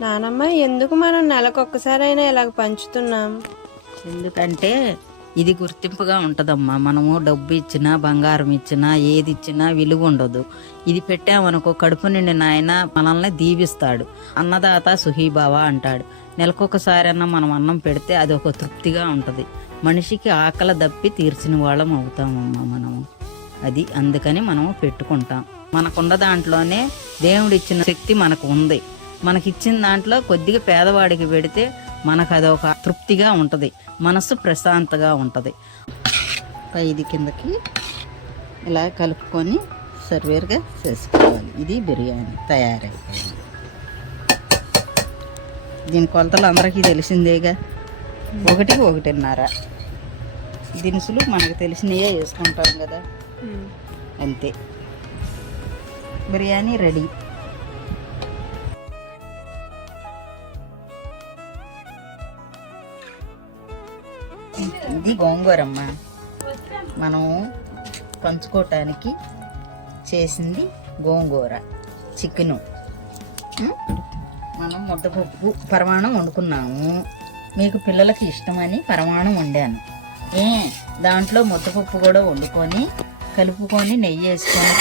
నానమ్మ, ఎందుకు మనం నెలకొక్కసారైనా ఇలాగ పంచుతున్నాం? ఎందుకంటే ఇది గుర్తింపుగా ఉంటుందమ్మా. మనము డబ్బు ఇచ్చినా బంగారం ఇచ్చినా ఏది ఇచ్చినా విలువ ఉండదు. ఇది పెట్టామనుకో కడుపు నిండి నాయన మనల్ని దీవిస్తాడు. అన్నదాత సుఖీభావ అంటాడు. నెలకొకసారైనా మనం అన్నం పెడితే అది ఒక తృప్తిగా ఉంటుంది. మనిషికి ఆకలి దప్పి తీర్చిన వాళ్ళం అవుతామమ్మా మనము. అది అందుకని మనము పెట్టుకుంటాం. మనకున్న దాంట్లోనే దేవుడిచ్చిన శక్తి మనకు ఉంది. మనకిచ్చిన దాంట్లో కొద్దిగా పేదవాడికి పెడితే మనకు అదొక తృప్తిగా ఉంటుంది, మనసు ప్రశాంతంగా ఉంటుంది. పైది కిందకి ఇలా కలుపుకొని సర్వేర్గా చేసుకోవాలి. ఇది బిర్యానీ తయారైపోయింది. దీని కొలతలు అందరికీ తెలిసిందేగా, 1-1.5 దినుసులు మనకు తెలిసినవే వేసుకుంటాం కదా, అంతే. బిర్యానీ రెడీ. ఇది గోంగూరమ్మ, మనం పంచుకోవటానికి చేసింది గోంగూర. చికెను మనం ముద్దపప్పు పరమాణం వండుకున్నాము. మీకు పిల్లలకి ఇష్టమని పరమాణం వండాను. దాంట్లో ముద్దపప్పు కూడా వండుకొని కలుపుకొని నెయ్యి వేసుకొని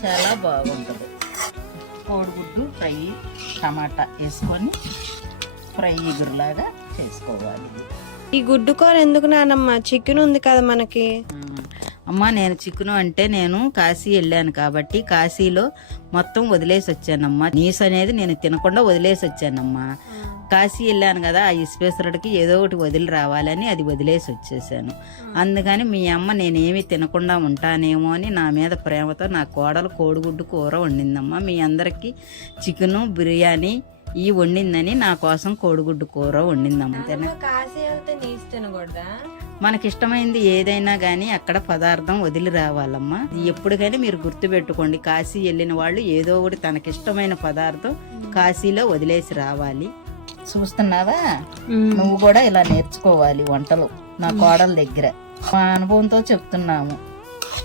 చాలా బాగుంటుంది. కోడిగుడ్డు ఫ్రై, టమాటా వేసుకొని ఫ్రై ఎగురులాగా చేసుకోవాలి. ఈ గుడ్డు కూర ఎందుకు నానమ్మ? చికెన్ ఉంది కదా మనకి. అమ్మ, నేను చికెను అంటే నేను కాశీ వెళ్ళాను కాబట్టి కాశీలో మొత్తం వదిలేసి వచ్చానమ్మా. నీసు అనేది నేను తినకుండా వదిలేసి వచ్చానమ్మా. కాశీ వెళ్ళాను కదా, ఆ ఈశ్వేశ్వరుడికి ఏదో ఒకటి వదిలి రావాలని అది వదిలేసి వచ్చేసాను. అందుకని మీ అమ్మ నేనేమి తినకుండా ఉంటానేమో అని నా మీద ప్రేమతో నా కోడలు కోడిగుడ్డు కూర వండిందమ్మా. మీ అందరికీ చికెను బిర్యానీ ఈ వండిందని నా కోసం కోడిగుడ్డు కూర వండిందమ్మ. కాశీ వెళ్తే నీసు తినకూడదా? మనకిష్టమైంది ఏదైనా కానీ అక్కడ పదార్థం వదిలి రావాలమ్మా. ఎప్పటికైనా మీరు గుర్తుపెట్టుకోండి, కాశీ వెళ్ళిన వాళ్ళు ఏదో ఒకటి తనకిష్టమైన పదార్థం కాశీలో వదిలేసి రావాలి. చూస్తున్నావా, నువ్వు కూడా ఇలా నేర్చుకోవాలి వంటలు నా కోడల దగ్గర. మా అనుభవంతో చెప్తున్నాము.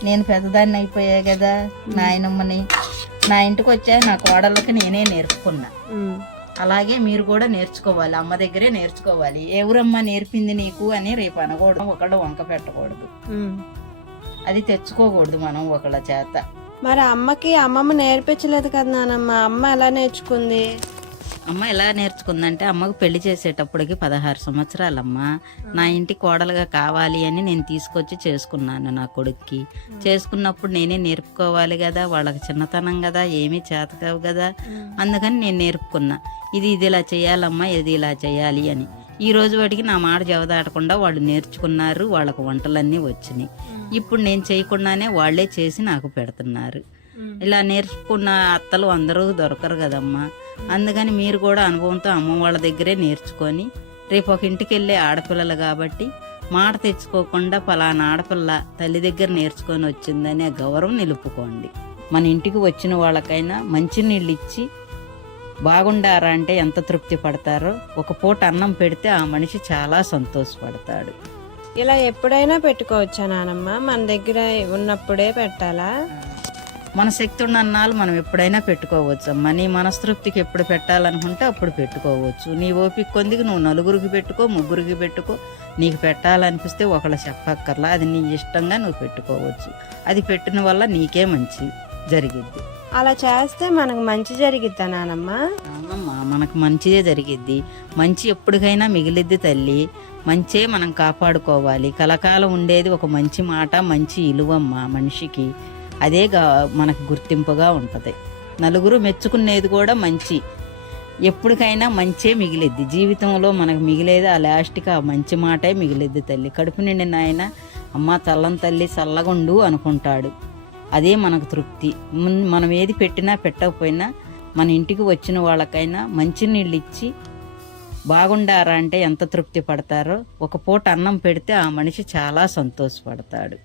నేను పెద్దదాన్ని అయిపోయా కదా, నాయనమ్మని నా ఇంటికి వచ్చా నా కోడళ్ళకి నేనే నేర్చుకున్నా. అలాగే మీరు కూడా నేర్చుకోవాలి, అమ్మ దగ్గరే నేర్చుకోవాలి. ఎవరమ్మ నేర్పింది నీకు అని రేపు అనకూడదు, ఒకళ్ళు వంక పెట్టకూడదు, అది తెచ్చుకోకూడదు మనం ఒకళ్ళ చేత. మరి అమ్మమ్మ నేర్పించలేదు కదా నానమ్మ, అమ్మ ఎలా నేర్చుకుంది? అమ్మ ఎలా నేర్చుకుందంటే, అమ్మకు పెళ్లి చేసేటప్పటికి 16 సంవత్సరాలమ్మా. నా ఇంటి కోడలుగా కావాలి అని నేను తీసుకొచ్చి చేసుకున్నాను నా కొడుక్కి. చేసుకున్నప్పుడు నేనే నేర్పుకోవాలి కదా, వాళ్ళకి చిన్నతనం కదా, ఏమీ చేతకావు కదా, అందుకని నేను నేర్పుకున్నా. ఇది ఇలా చేయాలమ్మా, ఇది ఇలా చేయాలి అని. ఈ రోజు వాటికి నా మాట జవదాటకుండా వాళ్ళు నేర్చుకున్నారు, వాళ్ళకు వంటలన్నీ వచ్చినాయి. ఇప్పుడు నేను చేయకుండానే వాళ్లే చేసి నాకు పెడుతున్నారు. ఇలా నేర్చుకున్న అత్తలు అందరూ దొరకరు కదమ్మా. అందుకని మీరు కూడా అనుభవంతో అమ్మ వాళ్ళ దగ్గరే నేర్చుకొని రేపు ఒక ఇంటికి వెళ్ళే ఆడపిల్లలు కాబట్టి మాట తెచ్చుకోకుండా పలానా ఆడపిల్ల తల్లి దగ్గర నేర్చుకొని వచ్చిందని ఆ గౌరవం నిలుపుకోండి. మన ఇంటికి వచ్చిన వాళ్ళకైనా మంచినీళ్ళు ఇచ్చి బాగుండారా అంటే ఎంత తృప్తి పడతారో, ఒక పూట అన్నం పెడితే ఆ మనిషి చాలా సంతోషపడతాడు. ఇలా ఎప్పుడైనా పెట్టుకోవచ్చా నానమ్మ? మన దగ్గర ఉన్నప్పుడే పెట్టాలా? మన శక్తి ఉన్న అన్నాలు మనం ఎప్పుడైనా పెట్టుకోవచ్చు అమ్మా. నీ మనస్తృప్తికి ఎప్పుడు పెట్టాలనుకుంటే అప్పుడు పెట్టుకోవచ్చు. నీ ఓపిక కొందికి నువ్వు నలుగురికి పెట్టుకో, ముగ్గురికి పెట్టుకో. నీకు పెట్టాలనిపిస్తే ఒకళ్ళు చెప్పక్కర్లా, అది నీ ఇష్టంగా నువ్వు పెట్టుకోవచ్చు. అది పెట్టిన వల్ల నీకే మంచి జరిగిద్ది. అలా చేస్తే మనకు మంచి జరిగిద్దా నానమ్మ? అవునమ్మా, మనకు మంచిదే జరిగిద్ది. మంచి ఎప్పటికైనా మిగిలిద్ది తల్లి. మంచే మనం కాపాడుకోవాలి. కలకాలం ఉండేది ఒక మంచి మాట, మంచి ఇలువమ్మ మనిషికి. అదే మనకు గుర్తింపుగా ఉంటుంది. నలుగురు మెచ్చుకునేది కూడా మంచి. ఎప్పటికైనా మంచే మిగిలిద్ది జీవితంలో. మనకు మిగిలేది ఆ లాస్ట్కి ఆ మంచి మాటే మిగిలిద్ది తల్లి. కడుపు నిండి నాయన అమ్మ చల్లం తల్లి చల్లగుండు అనుకుంటాడు. అదే మనకు తృప్తి. మనం ఏది పెట్టినా పెట్టకపోయినా మన ఇంటికి వచ్చిన వాళ్ళకైనా మంచినీళ్ళు ఇచ్చి బాగుండారా అంటే ఎంత తృప్తి పడతారో, ఒక పూట అన్నం పెడితే ఆ మనిషి చాలా సంతోషపడతాడు.